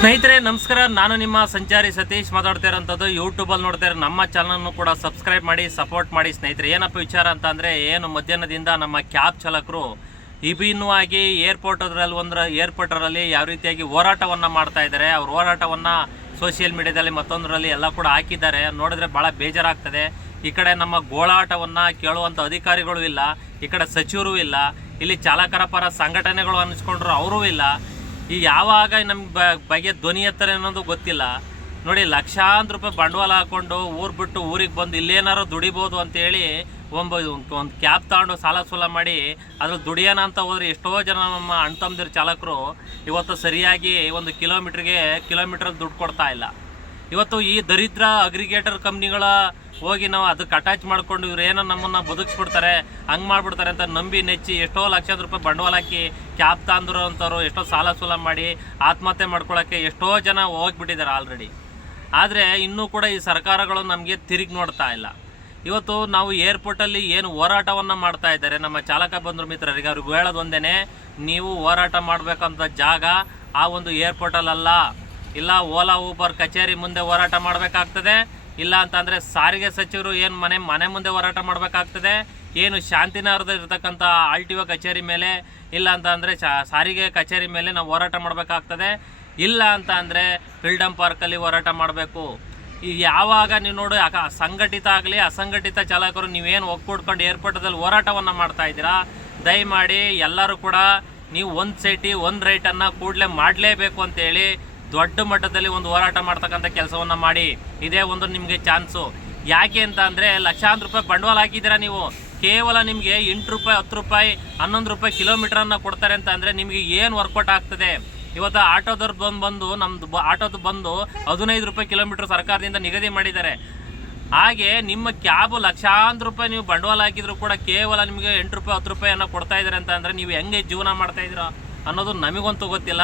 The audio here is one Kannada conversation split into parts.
ಸ್ನೇಹಿತರೆ, ನಮಸ್ಕಾರ. ನಾನು ನಿಮ್ಮ ಸಂಚಾರಿ ಸತೀಶ್ ಮಾತಾಡ್ತಾ ಇರೋಂಥದ್ದು. ಯೂಟ್ಯೂಬಲ್ಲಿ ನೋಡ್ತಾ ಇರೋ ನಮ್ಮ ಚಾನಲ್ನು ಕೂಡ ಸಬ್ಸ್ಕ್ರೈಬ್ ಮಾಡಿ ಸಪೋರ್ಟ್ ಮಾಡಿ ಸ್ನೇಹಿತರೆ. ಏನಪ್ಪ ವಿಚಾರ ಅಂತ ಏನು ಮಧ್ಯಾಹ್ನದಿಂದ ನಮ್ಮ ಕ್ಯಾಬ್ ಚಾಲಕರು ವಿಭಿನ್ನವಾಗಿ ಏರ್ಪೋರ್ಟ್ ಒಂದರ ಒಂದ್ರ ಏರ್ಪೋರ್ಟರಲ್ಲಿ ಯಾವ ರೀತಿಯಾಗಿ ಹೋರಾಟವನ್ನು ಮಾಡ್ತಾ ಇದ್ದಾರೆ. ಅವ್ರ ಹೋರಾಟವನ್ನು ಸೋಷಿಯಲ್ ಮೀಡಿಯಾದಲ್ಲಿ ಮತ್ತೊಂದರಲ್ಲಿ ಎಲ್ಲ ಕೂಡ ಹಾಕಿದ್ದಾರೆ. ನೋಡಿದ್ರೆ ಭಾಳ ಬೇಜಾರಾಗ್ತದೆ. ಈ ಕಡೆ ನಮ್ಮ ಗೋಳಾಟವನ್ನು ಕೇಳುವಂಥ ಅಧಿಕಾರಿಗಳು ಇಲ್ಲ. ಈ ಕಡೆ ಸಚಿವರು ಇಲ್ಲ. ಇಲ್ಲಿ ಚಾಲಕರ ಪರ ಸಂಘಟನೆಗಳು ಅನ್ನಿಸ್ಕೊಂಡ್ರು ಅವರೂ ಇಲ್ಲ. ಈ ಯಾವಾಗ ನಮ್ಗೆ ಬಗ್ಗೆ ಧ್ವನಿ ಎತ್ತರ ಅನ್ನೋದು ಗೊತ್ತಿಲ್ಲ. ನೋಡಿ, ಲಕ್ಷಾಂತರ ರೂಪಾಯಿ ಬಂಡವಾಳ ಹಾಕೊಂಡು ಊರು ಬಿಟ್ಟು ಊರಿಗೆ ಬಂದು ಇಲ್ಲೇನಾರು ದುಡಿಬೋದು ಅಂತೇಳಿ ಒಂಬ, ಒಂದು ಕ್ಯಾಬ್ ತಗೊಂಡು ಸಾಲ ಸೂಲ ಮಾಡಿ ಅದ್ರಲ್ಲಿ ದುಡಿಯೋಣ ಅಂತ ಹೋದ್ರೆ ಎಷ್ಟೋ ಜನ ನಮ್ಮ ಅಣ್ಣ ತಮ್ಮದಿರ ಚಾಲಕರು ಇವತ್ತು ಸರಿಯಾಗಿ ಒಂದು ಕಿಲೋಮೀಟ್ರಿಗೆ ಕಿಲೋಮೀಟ್ರಲ್ಲಿ ದುಡ್ಡು ಕೊಡ್ತಾ ಇಲ್ಲ. ಇವತ್ತು ಈ ದರಿದ್ರ ಅಗ್ರಿಗೇಟರ್ ಕಂಪ್ನಿಗಳ ಹೋಗಿ ನಾವು ಅದಕ್ಕೆ ಅಟ್ಯಾಚ್ ಮಾಡ್ಕೊಂಡು ಇವ್ರು ಏನೋ ನಮ್ಮನ್ನು ಬದುಕಿಸ್ಬಿಡ್ತಾರೆ, ಹಂಗೆ ಮಾಡ್ಬಿಡ್ತಾರೆ ಅಂತ ನಂಬಿ ನೆಚ್ಚಿ ಎಷ್ಟೋ ಲಕ್ಷದ ರೂಪಾಯಿ ಬಂಡವಾಳ ಹಾಕಿ ಕ್ಯಾಬ್ ತಂದ್ರು ಅಂಥವ್ರು ಎಷ್ಟೋ ಸಾಲ ಸೂಲ ಮಾಡಿ ಆತ್ಮಹತ್ಯೆ ಮಾಡ್ಕೊಳ್ಳೋಕ್ಕೆ ಎಷ್ಟೋ ಜನ ಹೋಗ್ಬಿಟ್ಟಿದ್ದಾರೆ ಆಲ್ರೆಡಿ ಆದರೆ ಇನ್ನೂ ಕೂಡ ಈ ಸರ್ಕಾರಗಳು ನಮಗೆ ತಿರುಗಿ ನೋಡ್ತಾ ಇಲ್ಲ. ಇವತ್ತು ನಾವು ಏರ್ಪೋರ್ಟಲ್ಲಿ ಏನು ಹೋರಾಟವನ್ನು ಮಾಡ್ತಾ ಇದ್ದಾರೆ, ನಮ್ಮ ಚಾಲಕ ಬಂದರು ಮಿತ್ರರಿಗೆ, ಅವ್ರಿಗೆ ಹೇಳೋದು ನೀವು ಹೋರಾಟ ಮಾಡಬೇಕಂತ ಜಾಗ ಆ ಒಂದು ಏರ್ಪೋರ್ಟಲ್ಲ ಇಲ್ಲ ಓಲಾ, ಊಬರ್ ಕಚೇರಿ ಮುಂದೆ ಹೋರಾಟ ಮಾಡಬೇಕಾಗ್ತದೆ. ಇಲ್ಲ ಅಂತಂದರೆ ಸಾರಿಗೆ ಸಚಿವರು ಏನು ಮನೆ ಮನೆ ಮುಂದೆ ಹೋರಾಟ ಮಾಡಬೇಕಾಗ್ತದೆ. ಏನು ಶಾಂತಿನಗರದ ಇರತಕ್ಕಂಥ ಆರ್ ಟಿ ಒ ಕಚೇರಿ ಮೇಲೆ, ಇಲ್ಲ ಅಂತ ಸಾರಿಗೆ ಕಚೇರಿ ಮೇಲೆ ನಾವು ಹೋರಾಟ ಮಾಡಬೇಕಾಗ್ತದೆ. ಇಲ್ಲ ಅಂತ ಅಂದರೆ ಫ್ರೀಡಮ್ ಪಾರ್ಕಲ್ಲಿ ಹೋರಾಟ ಮಾಡಬೇಕು. ಈ ಯಾವಾಗ ನೀವು ನೋಡಿ, ಅಕ ಸಂಘಟಿತ ಆಗಲಿ, ಅಸಂಘಟಿತ ಚಾಲಕರು ನೀವೇನು ಒಗ್ಗೂಡ್ಕೊಂಡು ಏರ್ಪೋರ್ಟದಲ್ಲಿ ಹೋರಾಟವನ್ನು ಮಾಡ್ತಾ ಇದ್ದೀರಾ? ದಯಮಾಡಿ ಎಲ್ಲರೂ ಕೂಡ ನೀವು ಒಂದು ಸೈಟಿ, ಒಂದು ರೈಟನ್ನು ಕೂಡಲೇ ಮಾಡಲೇಬೇಕು ಅಂತೇಳಿ ದೊಡ್ಡ ಮಟ್ಟದಲ್ಲಿ ಒಂದು ಹೋರಾಟ ಮಾಡ್ತಕ್ಕಂಥ ಕೆಲಸವನ್ನು ಮಾಡಿ, ಇದೇ ಒಂದು ನಿಮಗೆ ಚಾನ್ಸು. ಯಾಕೆ ಅಂತ ಅಂದರೆ, ಲಕ್ಷಾಂತರ ರೂಪಾಯಿ ಬಂಡವಾಳ ಹಾಕಿದ್ದೀರಾ ನೀವು? ಕೇವಲ ನಿಮಗೆ ಎಂಟು ರೂಪಾಯಿ, ಹತ್ತು ರೂಪಾಯಿ, ಹನ್ನೊಂದು ರೂಪಾಯಿ ಕಿಲೋಮೀಟ್ರನ್ನು ಕೊಡ್ತಾರೆ ಅಂತ ಅಂದರೆ ನಿಮಗೆ ಏನು ವರ್ಕೌಟ್ ಆಗ್ತದೆ? ಇವತ್ತು ಆಟೋದವ್ರು ಬಂದು ಬಂದು ನಮ್ಮದು ಬ ಆಟೋದು ಬಂದು ಹದಿನೈದು ರೂಪಾಯಿ ಕಿಲೋಮೀಟ್ರ್ ಸರ್ಕಾರದಿಂದ ನಿಗದಿ ಮಾಡಿದ್ದಾರೆ. ಹಾಗೆ ನಿಮ್ಮ ಕ್ಯಾಬ್ ಲಕ್ಷಾಂತರ ರೂಪಾಯಿ ನೀವು ಬಂಡವಾಳ ಹಾಕಿದ್ರು ಕೂಡ ಕೇವಲ ನಿಮಗೆ ಎಂಟು ರೂಪಾಯಿ, ಹತ್ತು ರೂಪಾಯಿಯನ್ನು ಕೊಡ್ತಾ ಇದ್ದಾರೆ ಅಂತ ಅಂದರೆ ನೀವು ಹೆಂಗೆ ಜೀವನ ಮಾಡ್ತಾ ಅನ್ನೋದು ನಮಗಂತೂ ಗೊತ್ತಿಲ್ಲ.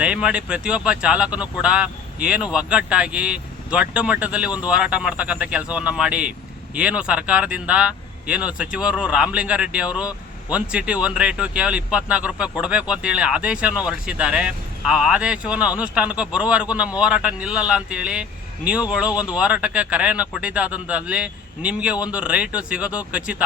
ದಯಮಾಡಿ ಪ್ರತಿಯೊಬ್ಬ ಚಾಲಕನು ಕೂಡ ಏನು ಒಗ್ಗಟ್ಟಾಗಿ ದೊಡ್ಡ ಮಟ್ಟದಲ್ಲಿ ಒಂದು ಹೋರಾಟ ಮಾಡ್ತಕ್ಕಂಥ ಕೆಲಸವನ್ನು ಮಾಡಿ. ಏನು ಸರ್ಕಾರದಿಂದ, ಏನು ಸಚಿವರು ರಾಮಲಿಂಗಾರೆಡ್ಡಿ ಅವರು ಒಂದು ಸಿಟಿ ಒಂದು ರೇಟು ಕೇವಲ ಇಪ್ಪತ್ನಾಲ್ಕು ರೂಪಾಯಿ ಕೊಡಬೇಕು ಅಂತೇಳಿ ಆದೇಶವನ್ನು ಹೊರಡಿಸಿದ್ದಾರೆ. ಆ ಆದೇಶವನ್ನು ಅನುಷ್ಠಾನಕ್ಕೆ ಬರುವವರೆಗೂ ನಮ್ಮ ಹೋರಾಟ ನಿಲ್ಲಲ್ಲ ಅಂತೇಳಿ ನೀವುಗಳು ಒಂದು ಹೋರಾಟಕ್ಕೆ ಕರೆಯನ್ನು ಕೊಟ್ಟಿದ್ದಾದಲ್ಲಿ ನಿಮಗೆ ಒಂದು ರೇಟು ಸಿಗೋದು ಖಚಿತ.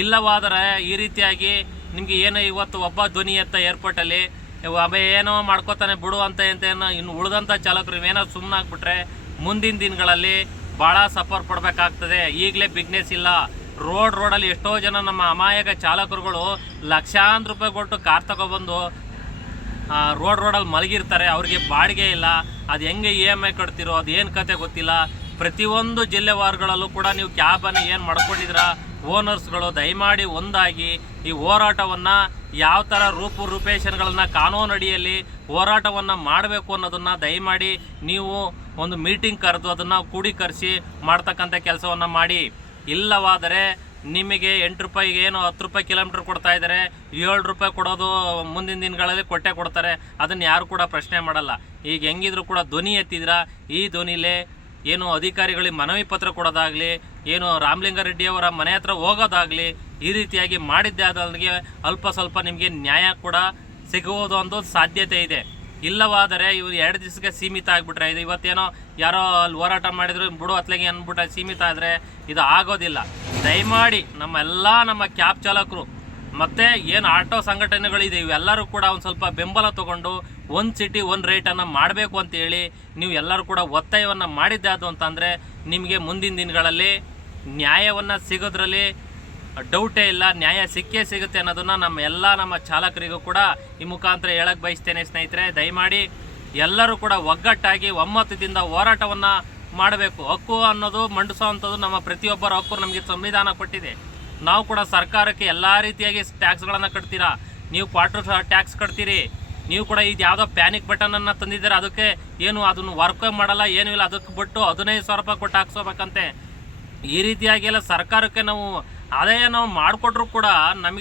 ಇಲ್ಲವಾದರೆ ಈ ರೀತಿಯಾಗಿ ನಿಮಗೆ ಏನೋ ಇವತ್ತು ಒಬ್ಬ ಧ್ವನಿ ಎತ್ತ ಏರ್ಪೋರ್ಟಲ್ಲಿ ಅವ ಏನೋ ಮಾಡ್ಕೋತಾನೆ ಬಿಡು ಅಂತ ಅಂತ ಏನೋ ಇನ್ನು ಉಳಿದಂಥ ಚಾಲಕರು ಏನೋ ಸುಮ್ಮನಾಗ್ಬಿಟ್ರೆ ಮುಂದಿನ ದಿನಗಳಲ್ಲಿ ಭಾಳ ಸಫರ್ ಪಡಬೇಕಾಗ್ತದೆ. ಈಗಲೇ ಬಿಗ್ನೆಸ್ ಇಲ್ಲ. ರೋಡ್ ರೋಡಲ್ಲಿ ಎಷ್ಟೋ ಜನ ನಮ್ಮ ಅಮಾಯಕ ಚಾಲಕರುಗಳು ಲಕ್ಷಾಂತರ ರೂಪಾಯಿ ಕೊಟ್ಟು ಕಾರ್ ತಗೊಬಂದು ರೋಡ್ ರೋಡಲ್ಲಿ ಮಲಗಿರ್ತಾರೆ. ಅವ್ರಿಗೆ ಬಾಡಿಗೆ ಇಲ್ಲ. ಅದು ಹೆಂಗೆ ಇ ಎಂ ಐ ಕಟ್ತಿರೋ, ಅದು ಏನು ಕತೆ ಗೊತ್ತಿಲ್ಲ. ಪ್ರತಿಯೊಂದು ಜಿಲ್ಲೆವಾರುಗಳಲ್ಲೂ ಕೂಡ ನೀವು ಕ್ಯಾಬನ್ನು ಏನು ಮಾಡ್ಕೊಂಡಿದ್ದೀರಾ? ಓನರ್ಸ್ಗಳು ದಯಮಾಡಿ ಒಂದಾಗಿ ಈ ಹೋರಾಟವನ್ನು ಯಾವ ಥರ ರೂಪು ರೂಪೇಶನ್ಗಳನ್ನು ಕಾನೂನು ಅಡಿಯಲ್ಲಿ ಹೋರಾಟವನ್ನು ಮಾಡಬೇಕು ಅನ್ನೋದನ್ನು ದಯಮಾಡಿ ನೀವು ಒಂದು ಮೀಟಿಂಗ್ ಕರೆದು ಅದನ್ನು ಕರೆಸಿ ಮಾಡ್ತಕ್ಕಂಥ ಕೆಲಸವನ್ನು ಮಾಡಿ. ಇಲ್ಲವಾದರೆ ನಿಮಗೆ ಎಂಟು ರೂಪಾಯಿಗೆ ಏನು ಹತ್ತು ರೂಪಾಯಿ ಕಿಲೋಮೀಟ್ರ್ ಕೊಡ್ತಾ ಇದ್ದಾರೆ, ಏಳು ರೂಪಾಯಿ ಕೊಡೋದು ಮುಂದಿನ ದಿನಗಳಲ್ಲಿ ಕೊಟ್ಟೆ ಕೊಡ್ತಾರೆ, ಅದನ್ನು ಯಾರು ಕೂಡ ಪ್ರಶ್ನೆ ಮಾಡಲ್ಲ. ಈಗ ಹೆಂಗಿದ್ರು ಕೂಡ ಧ್ವನಿ ಎತ್ತಿದ್ರ, ಈ ಧ್ವನಿಲೇ ಏನು ಅಧಿಕಾರಿಗಳಿಗೆ ಮನವಿ ಪತ್ರ ಕೊಡೋದಾಗಲಿ, ಏನು ರಾಮಲಿಂಗಾರೆಡ್ಡಿಯವರ ಮನೆ ಹತ್ರ ಹೋಗೋದಾಗಲಿ ಈ ರೀತಿಯಾಗಿ ಮಾಡಿದ್ದೆ ಅಲ್ಪ ಸ್ವಲ್ಪ ನಿಮಗೆ ನ್ಯಾಯ ಕೂಡ ಸಿಗುವುದು ಒಂದು ಸಾಧ್ಯತೆ ಇದೆ. ಇಲ್ಲವಾದರೆ ಇವರು ಎರಡು ದಿವಸಕ್ಕೆ ಸೀಮಿತ ಆಗಿಬಿಟ್ರೆ, ಇದು ಇವತ್ತೇನೋ ಯಾರೋ ಅಲ್ಲಿ ಹೋರಾಟ ಮಾಡಿದ್ರು, ಬಿಡು ಅತ್ಲಗೆ ಅಂದ್ಬಿಟ್ಟು ಸೀಮಿತ ಆದರೆ ಇದು ಆಗೋದಿಲ್ಲ. ದಯಮಾಡಿ ನಮ್ಮೆಲ್ಲ ನಮ್ಮ ಕ್ಯಾಬ್ ಚಾಲಕರು, ಮತ್ತು ಏನು ಆಟೋ ಸಂಘಟನೆಗಳಿದೆ, ಇವೆಲ್ಲರೂ ಕೂಡ ಒಂದು ಸ್ವಲ್ಪ ಬೆಂಬಲ ತಗೊಂಡು ಒಂದು ಸಿಟಿ, ಒಂದು ರೇಟನ್ನು ಮಾಡಬೇಕು ಅಂತೇಳಿ ನೀವು ಎಲ್ಲರೂ ಕೂಡ ಒತ್ತಾಯವನ್ನು ಮಾಡಿದ್ದೆ ಅದು ಅಂತಂದರೆ ನಿಮಗೆ ಮುಂದಿನ ದಿನಗಳಲ್ಲಿ ನ್ಯಾಯವನ್ನು ಸಿಗೋದ್ರಲ್ಲಿ ಡೌಟೇ ಇಲ್ಲ, ನ್ಯಾಯ ಸಿಕ್ಕೇ ಸಿಗುತ್ತೆ ಅನ್ನೋದನ್ನ ನಮ್ಮ ಎಲ್ಲ ನಮ್ಮ ಚಾಲಕರಿಗೂ ಕೂಡ ಈ ಮುಖಾಂತರ ಹೇಳಕ್ಕೆ ಬಯಸ್ತೇನೆ ಸ್ನೇಹಿತರೆ. ದಯಮಾಡಿ ಎಲ್ಲರೂ ಕೂಡ ಒಗ್ಗಟ್ಟಾಗಿ ಒಮ್ಮತದಿಂದ ಹೋರಾಟವನ್ನು ಮಾಡಬೇಕು. ಹಕ್ಕು ಅನ್ನೋದು ಮಂಡಿಸುವಂಥದ್ದು ನಮ್ಮ ಪ್ರತಿಯೊಬ್ಬರ ಹಕ್ಕು ನಮಗೆ ಸಂವಿಧಾನ ಕೊಟ್ಟಿದೆ. ನಾವು ಕೂಡ ಸರ್ಕಾರಕ್ಕೆ ಎಲ್ಲ ರೀತಿಯಾಗಿ ಟ್ಯಾಕ್ಸ್ಗಳನ್ನು ಕಟ್ತೀರಾ? ನೀವು ಕ್ವಾರ್ಟರ್ ಟ್ಯಾಕ್ಸ್ ಕಟ್ತೀರಿ. ನೀವು ಕೂಡ ಇದು ಯಾವುದೋ ಪ್ಯಾನಿಕ್ ಬಟನನ್ನು ತಂದಿದ್ದೀರಾ? ಅದಕ್ಕೆ ಏನು ಅದನ್ನು ವರ್ಕ್ ಮಾಡಲ್ಲ, ಏನೂ ಇಲ್ಲ, ಅದಕ್ಕೆ ಬಿಟ್ಟು ಹದಿನೈದು ಸಾವಿರ ರೂಪಾಯಿ ಕೊಟ್ಟು ಹಾಕ್ಸೋಬೇಕಂತೆ ಈ ರೀತಿಯಾಗಿ ಎಲ್ಲ ಸರ್ಕಾರಕ್ಕೆ ನಾವು ಆದಾಯ ನಾವು ಮಾಡಿಕೊಟ್ರು ಕೂಡ ನಮಗೆ